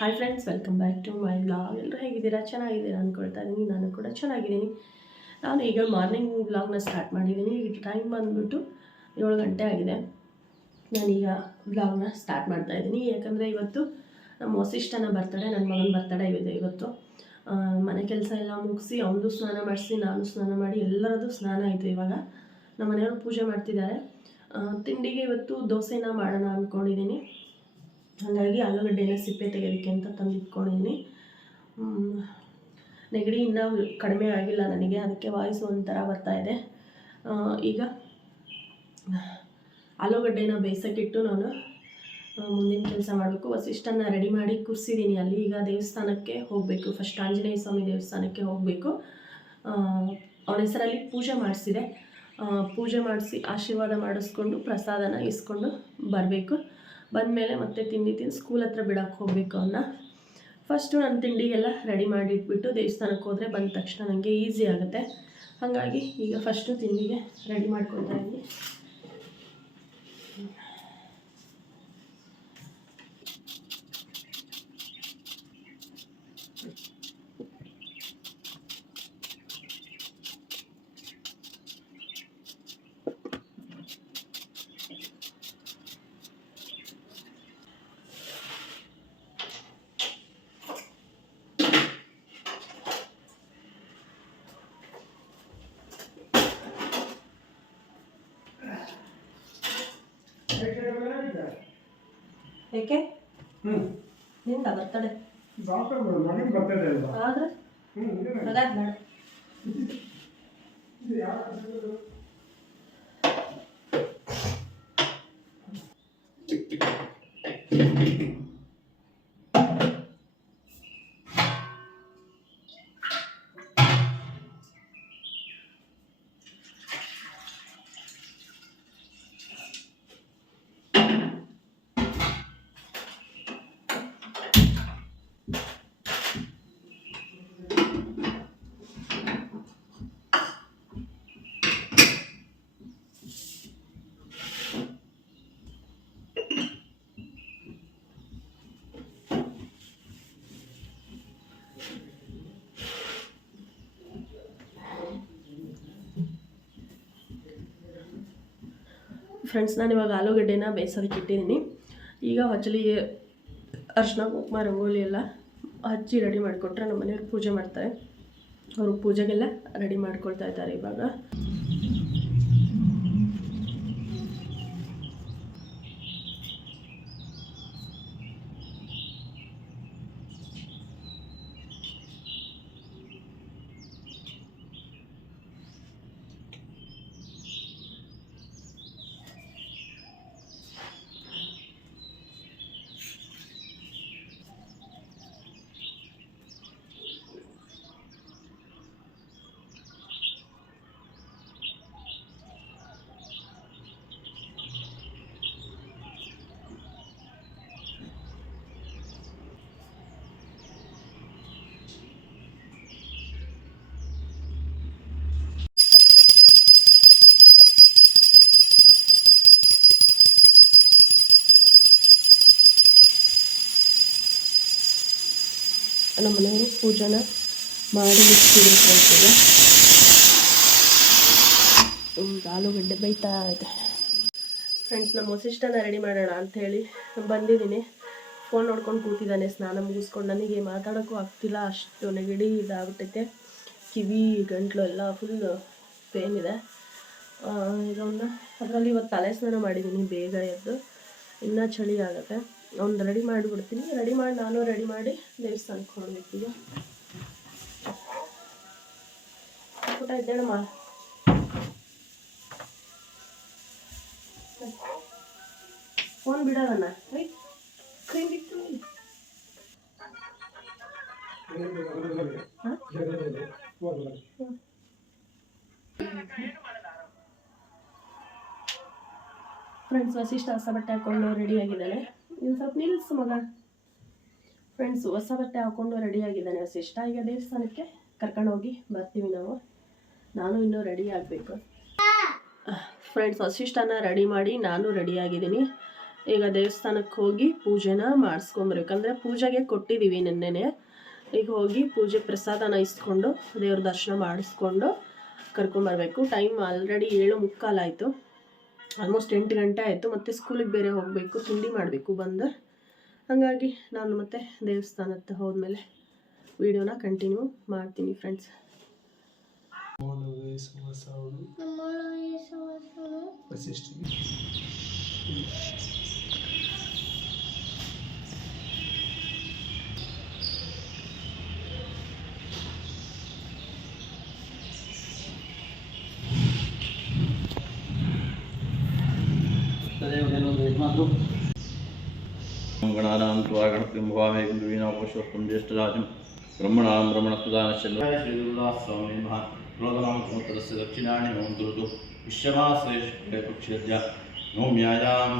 Hi friends, welcome back to my vlog. ಎಲ್ಲರೂ ಹೇಗಿದ್ದೀರಾ? ಚೆನ್ನಾಗಿದ್ದೀರಾ ಅಂದ್ಕೊಳ್ತಾ ಇದ್ದೀನಿ. ನಾನು ಕೂಡ ಚೆನ್ನಾಗಿದ್ದೀನಿ. ನಾನು ಈಗ ಮಾರ್ನಿಂಗ್ ವ್ಲಾಗ್ನ ಸ್ಟಾರ್ಟ್ ಮಾಡಿದ್ದೀನಿ. ಈಗ ಟೈಮ್ ಬಂದುಬಿಟ್ಟು 7 ಗಂಟೆ ಆಗಿದೆ. ನಾನೀಗ ವ್ಲಾಗ್ನ ಸ್ಟಾರ್ಟ್ ಮಾಡ್ತಾಯಿದ್ದೀನಿ. ಯಾಕಂದರೆ ಇವತ್ತು ನಮ್ಮ ವಸಿಷ್ಠನ ಬರ್ತಡೇ, ನನ್ನ ಮಗನ ಬರ್ತಡೇ ಇದೆ ಇವತ್ತು. ಮನೆ ಕೆಲಸ ಎಲ್ಲ ಮುಗಿಸಿ ಅವನದು ಸ್ನಾನ ಮಾಡಿಸಿ ನಾನು ಸ್ನಾನ ಮಾಡಿ ಎಲ್ಲರದ್ದು ಸ್ನಾನ ಆಯಿತು. ಇವಾಗ ನಮ್ಮ ಮನೆಯವರು ಪೂಜೆ ಮಾಡ್ತಿದ್ದಾರೆ. ತಿಂಡಿಗೆ ಇವತ್ತು ದೋಸೆನ ಮಾಡೋಣ ಅಂದ್ಕೊಂಡಿದ್ದೀನಿ. ಹಾಗಾಗಿ ಆಲೂಗಡ್ಡೆನ ಸಿಪ್ಪೆ ತೆಗೆಯೋದಕ್ಕೆ ಅಂತ ತಂದಿಟ್ಕೊಂಡಿದ್ದೀನಿ. ನೆಗಡಿ ಇನ್ನೂ ಕಡಿಮೆ ಆಗಿಲ್ಲ ನನಗೆ, ಅದಕ್ಕೆ ವಾಯ್ಸು ಒಂಥರ ಬರ್ತಾಯಿದೆ. ಈಗ ಆಲೂಗಡ್ಡೆನ ಬೇಯಿಸೋಕ್ಕಿಟ್ಟು ನಾನು ಮುಂದಿನ ಕೆಲಸ ಮಾಡಬೇಕು. ವಸಿಷ್ಠನ ರೆಡಿ ಮಾಡಿ ಕೂರಿಸಿದ್ದೀನಿ ಅಲ್ಲಿ. ಈಗ ದೇವಸ್ಥಾನಕ್ಕೆ ಹೋಗಬೇಕು. ಫಸ್ಟ್ ಆಂಜನೇಯ ಸ್ವಾಮಿ ದೇವಸ್ಥಾನಕ್ಕೆ ಹೋಗಬೇಕು. ಅವನ ಹೆಸರಲ್ಲಿ ಪೂಜೆ ಮಾಡಿಸಿದೆ. ಪೂಜೆ ಮಾಡಿಸಿ ಆಶೀರ್ವಾದ ಮಾಡಿಸ್ಕೊಂಡು ಪ್ರಸಾದನ ಇಸ್ಕೊಂಡು ಬರಬೇಕು. ಬಂದಮೇಲೆ ಮತ್ತೆ ತಿಂಡಿ ತಿಂದು ಸ್ಕೂಲ್ ಹತ್ರ ಬಿಡೋಕ್ಕೆ ಹೋಗಬೇಕು ಅವನ್ನ. ಫಸ್ಟು ನಾನು ತಿಂಡಿಗೆಲ್ಲ ರೆಡಿ ಮಾಡಿ ಇಟ್ಬಿಟ್ಟು ದೇವಸ್ಥಾನಕ್ಕೆ ಹೋದರೆ ಬಂದ ತಕ್ಷಣ ನನಗೆ ಈಸಿ ಆಗುತ್ತೆ. ಹಾಗಾಗಿ ಈಗ ಫಸ್ಟು ತಿಂಡಿಗೆ ರೆಡಿ ಮಾಡ್ಕೊಳ್ತಾ ಇದ್ದೀನಿ. ಏಕೆ ನಿಂದ ಬರ್ತಡೆ ಆದ್ರೆ ಫ್ರೆಂಡ್ಸ್, ನಾನು ಇವಾಗ ಆಲೂಗಡ್ಡೆನ ಬೇಯಿಸೋದಕ್ಕೆ ಇಟ್ಟಿದ್ದೀನಿ. ಈಗ ಹಚ್ಚಲಿಗೆ ಅರ್ಶಿನ ಕುಂಕುಮ ರಂಗೋಲಿ ಎಲ್ಲ ಹಚ್ಚಿ ರೆಡಿ ಮಾಡಿಕೊಟ್ರೆ ನಮ್ಮ ಮನೆಯವ್ರು ಪೂಜೆ ಮಾಡ್ತಾರೆ. ಅವರು ಪೂಜೆಗೆಲ್ಲ ರೆಡಿ ಮಾಡ್ಕೊಳ್ತಾ ಇದ್ದಾರೆ ಇವಾಗ. ನಮ್ಮ ಮನೆಯವರು ಪೂಜೆನ ಮಾಡಿ ಮುಗಿಸಿದ್ರು. ಆಲೂಗಡ್ಡೆ ಬೈತಾ ಇದೆ. ಫ್ರೆಂಡ್ಸ್, ನಮ್ಮ ವಸಿಷ್ಠನ ರೆಡಿ ಮಾಡೋಣ ಅಂಥೇಳಿ ಬಂದಿದ್ದೀನಿ. ಫೋನ್ ನೋಡ್ಕೊಂಡು ಕೂತಿದ್ದಾನೆ ಸ್ನಾನ ಮುಗಿಸ್ಕೊಂಡು. ನನಗೆ ಮಾತಾಡೋಕ್ಕೂ ಆಗ್ತಿಲ್ಲ, ಅಷ್ಟು ನೆಗಡಿ ಇದಾಗ್ಬಿಟ್ಟೈತೆ. ಕಿವಿ ಗಂಟ್ಲು ಎಲ್ಲ ಫುಲ್ ಪೇನ್ ಇದೆ. ಇದನ್ನ ಅದರಲ್ಲಿ ಇವತ್ತು ತಲೆ ಸ್ನಾನ ಮಾಡಿದ್ದೀನಿ ಬೇಗ ಎದ್ದು. ಇನ್ನೂ ಚಳಿ ಆಗುತ್ತೆ. ಅವ್ನು ರೆಡಿ ಮಾಡಿಬಿಡ್ತೀನಿ. ರೆಡಿ ಮಾಡಿ ನಾನು ರೆಡಿ ಮಾಡಿ ದೇವಸ್ಥಾನಕ್ಕೆ ಹೊರಡ್ಬೇಕೀಗ. ಊಟ ಇದ್ದೇಳಮ್ಮ. ಫೋನ್ ಬಿಡೋದನ್ನ ಕೈ ಬಿಟ್ಟು ಫ್ರೆಂಡ್ಸ್, ವಸಿಷ್ಠ ಹೊಸ ಬಟ್ಟೆ ಹಾಕ್ಕೊಂಡು ರೆಡಿಯಾಗಿದ್ದಾನೆ. ಇನ್ನು ಸ್ವಲ್ಪ ನಿಲ್ಸು ಮಗ. ಫ್ರೆಂಡ್ಸ್, ಹೊಸ ಬಟ್ಟೆ ಹಾಕ್ಕೊಂಡು ರೆಡಿಯಾಗಿದ್ದಾನೆ ವಸಿಷ್ಠ. ಈಗ ದೇವಸ್ಥಾನಕ್ಕೆ ಕರ್ಕೊಂಡೋಗಿ ಬರ್ತೀವಿ ನಾವು. ನಾನು ಇನ್ನೂ ರೆಡಿ ಆಗಬೇಕು. ಫ್ರೆಂಡ್ಸ್, ವಸಿಷ್ಠನ ರೆಡಿ ಮಾಡಿ ನಾನು ರೆಡಿಯಾಗಿದ್ದೀನಿ. ಈಗ ದೇವಸ್ಥಾನಕ್ಕೆ ಹೋಗಿ ಪೂಜೆನ ಮಾಡಿಸ್ಕೊಂಬರ್ಬೇಕು. ಅಂದರೆ ಪೂಜೆಗೆ ಕೊಟ್ಟಿದ್ದೀವಿ ನಿನ್ನೆನೆ. ಈಗ ಹೋಗಿ ಪೂಜೆ ಪ್ರಸಾದನ ಇಸ್ಕೊಂಡು ದೇವ್ರ ದರ್ಶನ ಮಾಡಿಸ್ಕೊಂಡು ಕರ್ಕೊಂಬರ್ಬೇಕು. ಟೈಮ್ ಆಲ್ರೆಡಿ 7:45 ಆಯಿತು. ಆಲ್ಮೋಸ್ಟ್ 8 ಗಂಟೆ ಆಯಿತು. ಮತ್ತು ಸ್ಕೂಲಿಗೆ ಬೇರೆ ಹೋಗಬೇಕು, ತಿಂಡಿ ಮಾಡಬೇಕು ಬಂದು. ಹಾಗಾಗಿ ನಾನು ಮತ್ತೆ ದೇವಸ್ಥಾನಕ್ಕೆ ಹೋದ್ಮೇಲೆ ವಿಡಿಯೋನ ಕಂಟಿನ್ಯೂ ಮಾಡ್ತೀನಿ ಫ್ರೆಂಡ್ಸ್. गणानां त्वा गणपतिं भवामहे गुरुवीणापश्वस्तं ज्येष्ठराजं ब्रह्मणां ब्रह्मणस्पदानश्चन्द्राय श्रीगुरुदासस्वामी नमः। प्रोदनां समुद्रस्य दक्षिणानि मन्त्रतु विश्वमाश्रेष्ठे पक्षस्य नौम्यायां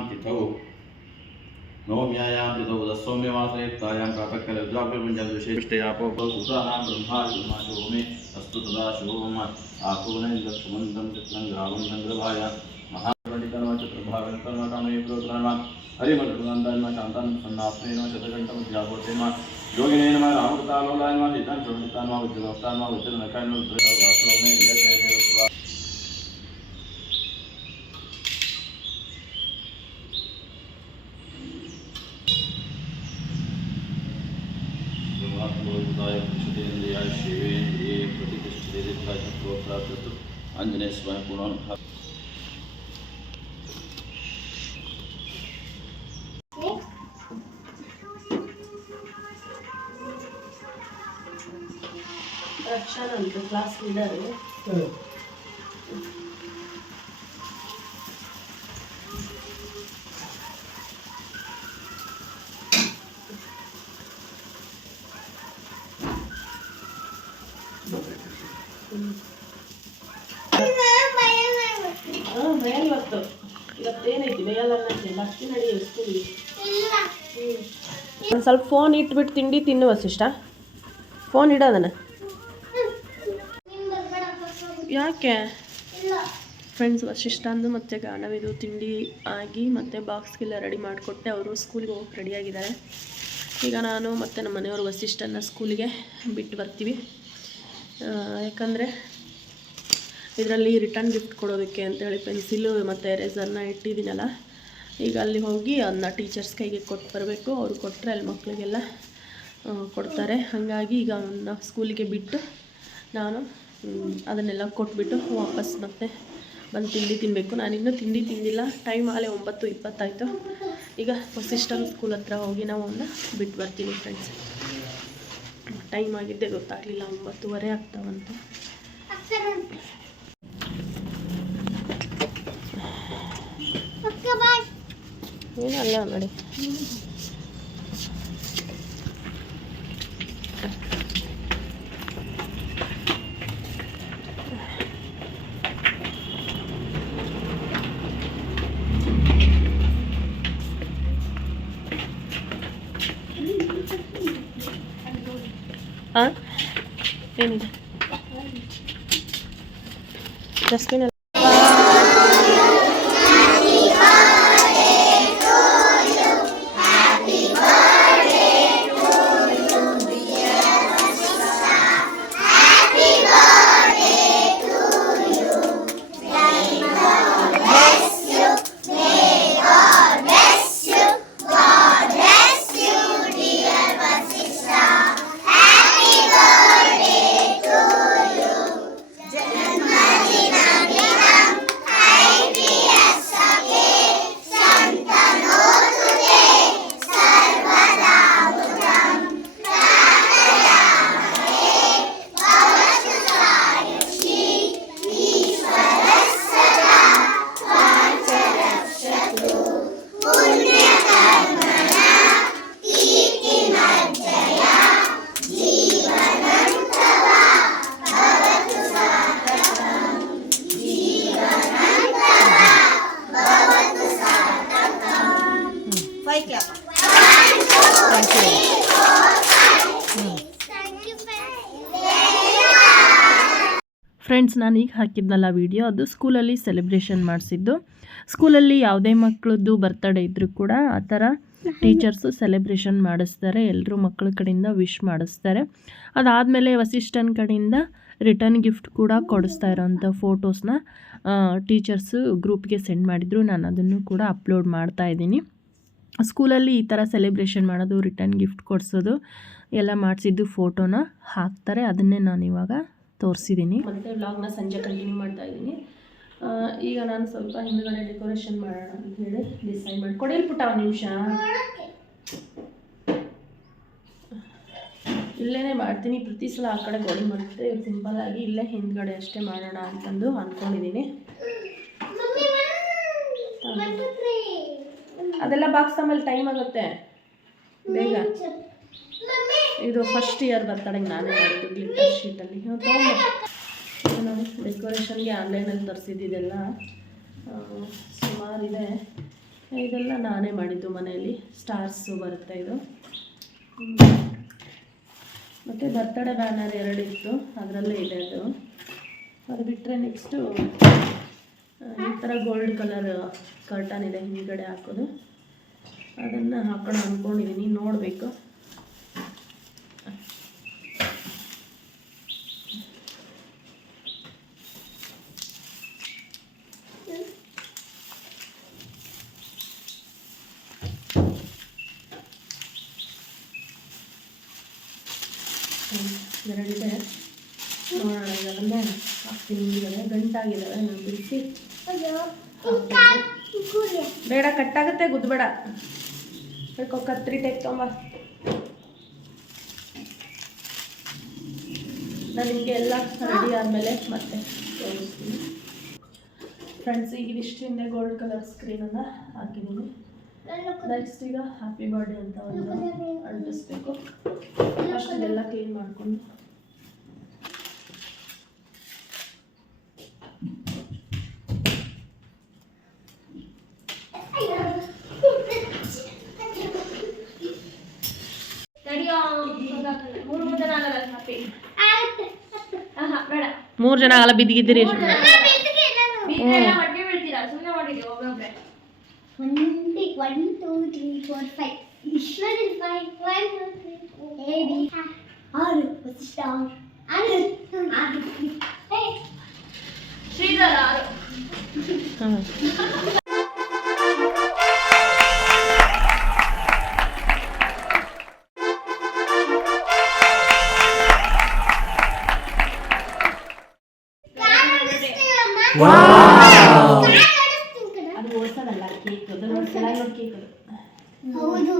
तिथौ दशौम्यमासयुक्तायां प्रातःकाले रुद्राभिर्भुञ्जं विशेषयापो भूतानां ब्रह्मादिमाशोमे अस्तु तदा शोम आपूर्णं लक्ष्मन्तं चित्रं ग्रामं सङ्ग्रहाय महाप्रभावं हरिमन्त्रनन्दाय शान्तान् सन्नास्तेन शतकण्ठं व्याभूतेन योगिनेन रामकृतालोलाय सीतान् चोडितान् विद्युतान् विद्युनकान् रुद्रवासोमे शिवेन्द्रिये प्रतिष्ठिते आंजनेय स्वामी पुनः रक्षा नंतर क्लास लीडर आहे. ಇವತ್ತೇನೈತಿ ಬೇಯಲ್ಲ ಅನ್ನಂತಿಲ್ಲ. ಅಕ್ಕಿ ನಡಿ ಸ್ಕೂಲಿಗೆ. ಒಂದು ಸ್ವಲ್ಪ ಫೋನ್ ಇಟ್ಬಿಟ್ಟು ತಿಂಡಿ ತಿನ್ನು ವಸಿಷ್ಠ. ಫೋನ್ ಇಡೋದನ್ನ ಯಾಕೆ ಫ್ರೆಂಡ್ಸ್. ವಸಿಷ್ಠಂದು ಮತ್ತು ಗಾಣವಿದು ತಿಂಡಿ ಆಗಿ ಮತ್ತು ಬಾಕ್ಸ್ಗೆಲ್ಲ ರೆಡಿ ಮಾಡಿಕೊಟ್ಟೆ. ಅವರು ಸ್ಕೂಲಿಗೆ ಹೋಗಿ ರೆಡಿಯಾಗಿದ್ದಾರೆ. ಈಗ ನಾನು ಮತ್ತು ನಮ್ಮ ಮನೆಯವರು ವಸಿಷ್ಠನ ಸ್ಕೂಲಿಗೆ ಬಿಟ್ಟು ಬರ್ತೀವಿ. ಯಾಕಂದರೆ ಇದರಲ್ಲಿ ರಿಟರ್ನ್ ಗಿಫ್ಟ್ ಕೊಡೋದಕ್ಕೆ ಅಂತೇಳಿ ಪೆನ್ಸಿಲು ಮತ್ತು ಎರೇಸರ್ನ ಇಟ್ಟಿದ್ದೀನಲ್ಲ. ಈಗ ಅಲ್ಲಿ ಹೋಗಿ ಅದನ್ನ ಟೀಚರ್ಸ್ ಕೈಗೆ ಕೊಟ್ಟು ಬರಬೇಕು. ಅವರು ಕೊಟ್ಟರೆ ಅಲ್ಲಿ ಮಕ್ಕಳಿಗೆಲ್ಲ ಕೊಡ್ತಾರೆ. ಹಾಗಾಗಿ ಈಗ ಅವನ್ನ ಸ್ಕೂಲಿಗೆ ಬಿಟ್ಟು ನಾನು ಅದನ್ನೆಲ್ಲ ಕೊಟ್ಬಿಟ್ಟು ವಾಪಸ್ ಮತ್ತೆ ಬಂದು ತಿಂಡಿ ತಿನ್ನಬೇಕು. ನಾನಿನ್ನೂ ತಿಂಡಿ ತಿಂದಿಲ್ಲ. ಟೈಮ್ ಆಗಲೇ 9:20 ಆಯಿತು. ಈಗ ವಸಿಷ್ಠನ ಸ್ಕೂಲ್ ಹತ್ರ ಹೋಗಿ ನಾವು ಅವನ್ನ ಬಿಟ್ಟು ಬರ್ತೀನಿ ಫ್ರೆಂಡ್ಸ್. ಟೈಮ್ ಆಗಿದ್ದೆ ಗೊತ್ತಾಗಲಿಲ್ಲ, 9:30 ಆಗ್ತಾವಂತೆ. ಏನಲ್ಲ ನೋಡಿ. ಹಾಂ ಏನಿದೆ ಡಸ್ಟ್ಬಿನ್ ಎಲ್ಲ ಫ್ರೆಂಡ್ಸ್, ನಾನು ಈಗ ಹಾಕಿದ್ನಲ್ಲ ವಿಡಿಯೋ, ಅದು ಸ್ಕೂಲಲ್ಲಿ ಸೆಲೆಬ್ರೇಷನ್ ಮಾಡಿಸಿದ್ದು. ಸ್ಕೂಲಲ್ಲಿ ಯಾವುದೇ ಮಕ್ಕಳದ್ದು ಬರ್ತಡೇ ಇದ್ದರೂ ಕೂಡ ಆ ಥರ ಟೀಚರ್ಸು ಸೆಲೆಬ್ರೇಷನ್ ಮಾಡಿಸ್ತಾರೆ. ಎಲ್ಲರೂ ಮಕ್ಕಳ ಕಡೆಯಿಂದ ವಿಶ್ ಮಾಡಿಸ್ತಾರೆ. ಅದಾದಮೇಲೆ ವಸಿಷ್ಠನ ಕಡೆಯಿಂದ ರಿಟರ್ನ್ ಗಿಫ್ಟ್ ಕೂಡ ಕೊಡಿಸ್ತಾ ಇರೋಂಥ ಫೋಟೋಸ್ನ ಟೀಚರ್ಸು ಗ್ರೂಪ್ಗೆ ಸೆಂಡ್ ಮಾಡಿದರು. ನಾನು ಅದನ್ನು ಕೂಡ ಅಪ್ಲೋಡ್ ಮಾಡ್ತಾಯಿದ್ದೀನಿ. ಸ್ಕೂಲಲ್ಲಿ ಈ ಥರ ಸೆಲೆಬ್ರೇಷನ್ ಮಾಡೋದು, ರಿಟರ್ನ್ ಗಿಫ್ಟ್ ಕೊಡಿಸೋದು ಎಲ್ಲ ಮಾಡಿಸಿದ್ದು ಫೋಟೋನ ಹಾಕ್ತಾರೆ. ಅದನ್ನೇ ನಾನು ಇವಾಗ ತೋರಿಸಿದ್ದೀನಿ. ಮತ್ತು ವ್ಲಾಗ್ನ ಸಂಜೆ ಕಂಟಿನ್ಯೂ ಮಾಡ್ತಾಯಿದ್ದೀನಿ. ಈಗ ನಾನು ಸ್ವಲ್ಪ ಹಿಂದ್ಗಡೆ ಡೆಕೋರೇಷನ್ ಮಾಡೋಣ ಅಂತ ಹೇಳಿ ಡಿಸೈಡ್ ಮಾಡಿ ಕೊಡೇಲಿ ಪುಟ್ಟ ಒಂದು ನಿಮಿಷ. ಇಲ್ಲೇ ಮಾಡ್ತೀನಿ ಪ್ರತಿ ಸಲ, ಆ ಕಡೆ ಗೋಡೆ ಮತ್ತೆ ಸಿಂಪಲ್ಲಾಗಿ ಇಲ್ಲೇ ಹಿಂದ್ಗಡೆ ಅಷ್ಟೇ ಮಾಡೋಣ ಅಂತಂದು ಅಂದ್ಕೊಂಡಿದ್ದೀನಿ. ಅದೆಲ್ಲ ಬಾಕ್ಸ್ ಆಮೇಲೆ ಟೈಮ್ ಆಗುತ್ತೆ ಬೇಗ. ಇದು ಫಸ್ಟ್ ಇಯರ್ ಬರ್ತಡೆಗೆ ನಾನೇ ಮಾಡಿದ್ದು ಗ್ಲಿಟರ್ ಶೀಟಲ್ಲಿ. ನಾನು ಡೆಕೋರೇಷನ್ಗೆ ಆನ್ಲೈನಲ್ಲಿ ತರಿಸಿದ್ದೆಲ್ಲ ಸುಮಾರಿದೆ. ಇದೆಲ್ಲ ನಾನೇ ಮಾಡಿದ್ದು ಮನೆಯಲ್ಲಿ. ಸ್ಟಾರ್ಸು ಬರುತ್ತೆ ಇದು. ಮತ್ತು ಬರ್ತಡೇ ಬ್ಯಾನರ್ 2 ಇತ್ತು, ಅದರಲ್ಲೇ ಇದೆ ಅದು. ಅದು ಬಿಟ್ಟರೆ ನೆಕ್ಸ್ಟು ಈ ಥರ ಗೋಲ್ಡ್ ಕಲರ್ ಕರ್ಟನ್ ಇದೆ ಹಿಂದ್ಗಡೆ ಹಾಕೋದು, ಅದನ್ನು ಹಾಕೋಣ ಅಂದ್ಕೊಂಡಿದ್ದೀನಿ. ನೋಡಬೇಕು. ಎರಡಿದೆ, ನೋಡೋಣ. ಈಗ ಅದನ್ನು ಹಾಕ್ತೀನಿ. ಹಿಂದ್ಗಡೆ ಗಂಟಾಗಿದ್ದಾವೆ, ನಾನು ಬಿಡಿಸಿ. ಬೇಡ, ಕಟ್ಟಾಗುತ್ತೆ, ಗುದ್ದಬೇಡ. ಬೇಕೋ ಕತ್ರಿ ಟೈಪ್ ತೊಂಬ. ನಾನು ನಿಮಗೆ ಎಲ್ಲ ರೆಡಿ ಆದಮೇಲೆ ಮತ್ತೆ ತೋರಿಸ್ತೀನಿ. ಫ್ರೆಂಡ್ಸ್, ಈಗ ಇದಿಷ್ಟು ಹಿಂದೆ ಗೋಲ್ಡ್ ಕಲರ್ ಸ್ಕ್ರೀನನ್ನು ಹಾಕಿದ್ದೀನಿ. ನೆಕ್ಸ್ಟ್ ಈಗ ಹ್ಯಾಪಿ ಬರ್ಡೇ ಅಂತ ಒಂದು ಅಂಟಿಸ್ಬೇಕು. ಫಸ್ಟ್ ಇದೆಲ್ಲ ಕ್ಲೀನ್ ಮಾಡಿಕೊಂಡು ಮೂರು ಜನ ಆಗಲ್ಲ, ಬಿದ್ದಿದ್ದೀರಿ. ಅದು ಓಡಿಸೋದಲ್ಲ, ಕೇಕ್. ಅದು ನೋಡಿ ಕೇಕ್ ಅದು. ಹೌದು.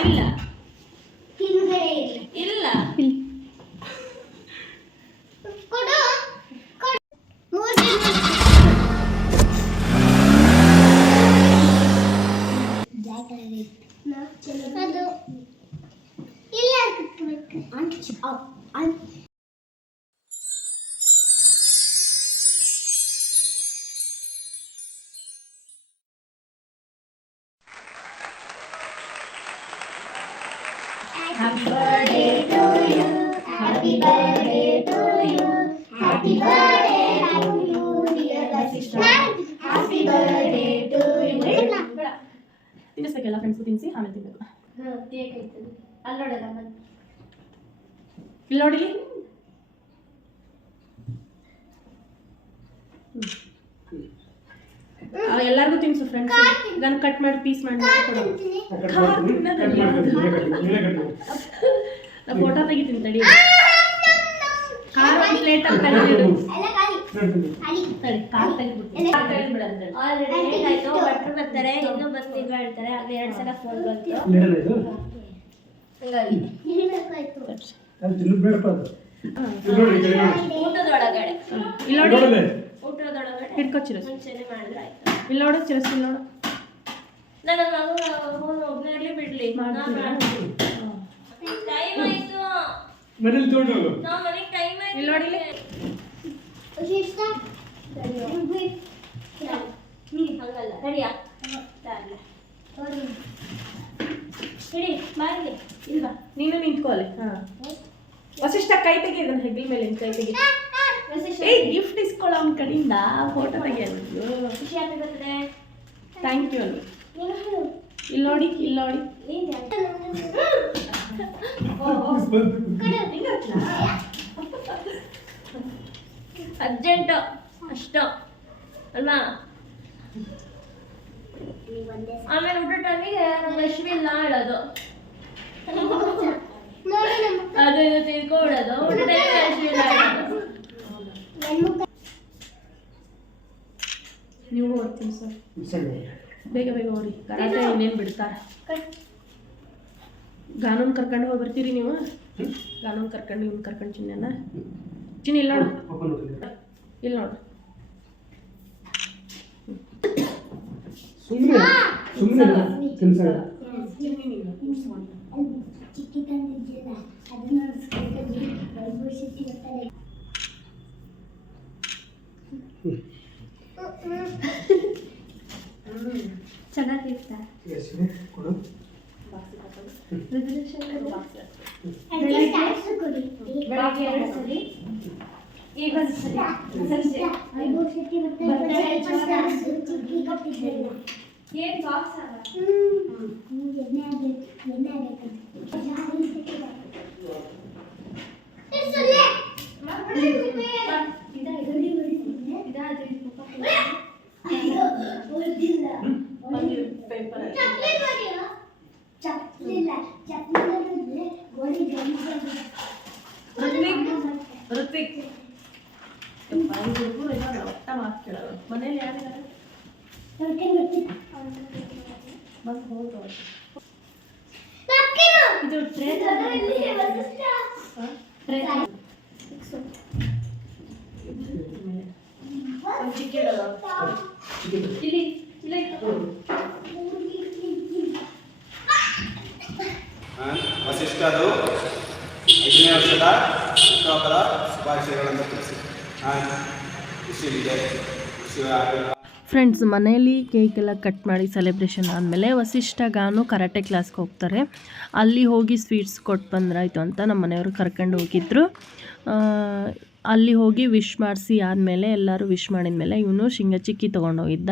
ಇಲ್ಲ ಇಲ್ಲ Happy birthday to you. Happy birthday to you. Happy birthday to you, dear Vasishtha. Happy birthday to you. ತಿನ್ನಿಸ್ಬೇಕೆಲ್ಲ ಫ್ರೆಂಡ್ಸ್ಗೂ ತಿನ್ನಿಸಿ ಆಮೇಲೆ ತಿನ್ಬೇಕು. ಇಲ್ಲಿ ನೋಡಿ, ಎಲ್ಲರಿಗೂ ತಿನ್ಸು ಫ್ರೆಂಡ್ಸ್. ನಾನು ಕಟ್ ಮಾಡಿ ಪೀಸ್ ಮಾಡಿ ನಾ ಫೋಟೋ ತೆಗಿತೀನಿ ತಡಿ. ಖಾರ ಪ್ಲೇಟ್ ಅಂತ ತೆಗೆದಿಡು. ಖಾರ ತೆಗೆದ್ಬಿಟ್ಟು ಭಟ್ರು ಬರ್ತಾರೆ, ಇನ್ನೂ ಬರ್ತಿದ್ರು ಹೇಳ್ತಾರೆ. ಆಗ 2 ಸಲ ಫೋನ್ ಬಂತು. ಊಟದೊಳಗಡೆ ಹಿಡ್ಕೊ ಚಿರಸ್. ಮುಂಚೆನೆ ಮಾಡಿದ್ರೆ ಆಯ್ತು. ಇಲ್ಲಿ ನೋಡು ಚಿರಸ್, ಇಲ್ಲಿ ನೋಡು. ನನ್ನ ಮಗ ಫೋನ್ ಒಬ್ಬನೇ ಇರಲಿ ಬಿಡ್ಲಿ. ಟೈಮ್ ಆಯ್ತು. ಮನೇಲಿ ತಗೊಂಡು ನಾವು ಮನೆಗೆ ಟೈಮ್ ಆಯ್ತು. ಇಲ್ಲಿ ನೋಡಿ. ಹಂಗಲ್ಲ ರೆಡಿಯಾ ಹಿಡಿ ಬಾಯಿಗೆ ಇಲ್ವಾ ನೀನು ನಿಂತ್ಕೊಳ್ಳಿ. ಹಾಂ ವಸಿಷ್ಠ ಕೈ ತೆಗಿ, ಇದನ್ನು ಹೆಗ್ಲ ಮೇಲೆ ಕೈ ತೆಗಿ. ಏಯ್ ಗಿಫ್ಟ್ ಇಸ್ಕೊಳ್ಳೋ ಅವ್ನ ಕಡೆಯಿಂದ ಫೋಟೋ ತೆಗಿಯೋದು. ಖುಷಿ ಹ್ಯಾಪಿ ಬರ್ತದೆ. ಥ್ಯಾಂಕ್ ಯು ಅಲ್ಲಿ. ಇಲ್ಲಿ ನೋಡಿ, ಇಲ್ಲಿ ನೋಡಿ. ಅರ್ಜೆಂಟು ಅಷ್ಟು ಅಲ್ವಾ? ಆಮೇಲೆ ಊಟ ಟೈಮಿಗೆ ನಮ್ಗೆ ಅಶ್ವಿಲ್ಲ ಹೇಳೋದು, ಅದು ಇದು ತಿಳ್ಕೊಬಿಡೋದು. ಊಟ ಟೈಮಿಗೆ ಅಶ್ವಿಲ್ಲ ಹೇಳೋದು. ನೀವು ಓಡ್ತೀನಿ ಸರ್, ಬೇಗ ಬೇಗ ಓಡಿ. ಕರಾಟೆ ಇನ್ನೇನು ಬಿಡ್ತಾರೆ. ಗಾನೂನ್ ಕರ್ಕೊಂಡು ಹೋಗಿ ಬರ್ತೀರಿ ನೀವು? ಗಾನೂನ್ ಕರ್ಕೊಂಡು ಇವ್ನು ಕರ್ಕೊಂಡು ಚಿನ್ನ ಚಿನ್ನ ಇಲ್ಲಿ ನೋಡು, ಇಲ್ಲಿ ನೋಡು. ಚೆನ್ನಾಗಿರ್ತಾ ಬೆಳಗ್ಗೆ 2 ಸರಿ, ಈಗ 1 ಸರಿ ಸಂಜೆ. ಏನು ಬಾಕ್ಸ್ ಋತ್ವಿಕ್ ಒಟ್ಟ ಮಾತು ಕೇಳೋದು. ಮನೇಲಿ ಯಾರಿದ್ದಾರೆ? ಬಂದು ಹೋದ್ರು. ಇದು ಟ್ರೇನ್ ಚಿಕ್ಕ ಇಡೋದು ಇಲ್ಲಿ ವಸಿಷ್ಠರು 5ನೇ ವರ್ಷದ ಹುಟ್ಟುಹಬ್ಬದ ಶುಭಾಶಯಗಳನ್ನು ತಿಳಿಸಿ. ಫ್ರೆಂಡ್ಸ್, ಮನೆಯಲ್ಲಿ ಕೇಕ್ ಎಲ್ಲ ಕಟ್ ಮಾಡಿ ಸೆಲೆಬ್ರೇಷನ್ ಆದಮೇಲೆ ವಸಿಷ್ಠ ಗಾನು ಕರಾಟೆ ಕ್ಲಾಸ್ಗೆ ಹೋಗ್ತಾರೆ. ಅಲ್ಲಿ ಹೋಗಿ ಸ್ವೀಟ್ಸ್ ಕೊಟ್ಟು ಬಂದ್ರಾಯ್ತು ಅಂತ ನಮ್ಮ ಮನೆಯವರು ಕರ್ಕೊಂಡು ಹೋಗಿದ್ರು. ಅಲ್ಲಿ ಹೋಗಿ ವಿಶ್ ಮಾಡಿಸಿ ಆದಮೇಲೆ ಎಲ್ಲರೂ ವಿಶ್ ಮಾಡಿದ್ಮೇಲೆ ಇವನು ಚಿಕ್ಕಿ ತೊಗೊಂಡೋಗಿದ್ದ.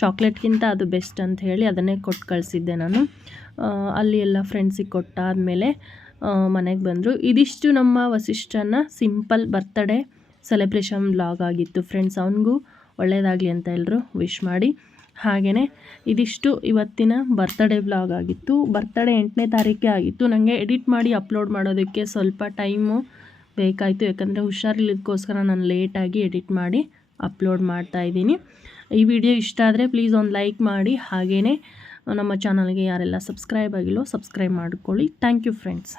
ಚಾಕ್ಲೇಟ್ಗಿಂತ ಅದು ಬೆಸ್ಟ್ ಅಂತ ಹೇಳಿ ಅದನ್ನೇ ಕೊಟ್ಟು ಕಳಿಸಿದ್ದೆ ನಾನು. ಅಲ್ಲಿ ಎಲ್ಲ ಫ್ರೆಂಡ್ಸಿಗೆ ಕೊಟ್ಟಾದಮೇಲೆ ಮನೆಗೆ ಬಂದರು. ಇದಿಷ್ಟು ನಮ್ಮ ವಸಿಷ್ಠನ ಸಿಂಪಲ್ ಬರ್ತ್ಡೇ ಸೆಲೆಬ್ರೇಷನ್ ವ್ಲಾಗ್ ಆಗಿತ್ತು ಫ್ರೆಂಡ್ಸ್. ಅವನಿಗೂ ಒಳ್ಳೆಯದಾಗಲಿ ಅಂತ ಎಲ್ಲರೂ ವಿಶ್ ಮಾಡಿ. ಹಾಗೆಯೇ ಇದಿಷ್ಟು ಇವತ್ತಿನ ಬರ್ತ್ಡೇ ವ್ಲಾಗ್ ಆಗಿತ್ತು. ಬರ್ತ್ಡೇ 8ನೇ ತಾರೀಕೆ ಆಗಿತ್ತು. ನನಗೆ ಎಡಿಟ್ ಮಾಡಿ ಅಪ್ಲೋಡ್ ಮಾಡೋದಕ್ಕೆ ಸ್ವಲ್ಪ ಟೈಮು ಬೇಕಾಯಿತು, ಯಾಕಂದರೆ ಹುಷಾರಿಲ್ಲದಕ್ಕೋಸ್ಕರ ನಾನು ಲೇಟಾಗಿ ಎಡಿಟ್ ಮಾಡಿ ಅಪ್ಲೋಡ್ ಮಾಡ್ತಾಯಿದ್ದೀನಿ. ಈ ವಿಡಿಯೋ ಇಷ್ಟ ಆದರೆ ಪ್ಲೀಸ್ ಒಂದು ಲೈಕ್ ಮಾಡಿ. ಹಾಗೆಯೇ ನಮ್ಮ ಚಾನಲ್ಗೆ ಯಾರೆಲ್ಲ ಸಬ್ಸ್ಕ್ರೈಬ್ ಆಗಿಲ್ಲೋ ಸಬ್ಸ್ಕ್ರೈಬ್ ಮಾಡ್ಕೊಳ್ಳಿ. Thank you friends.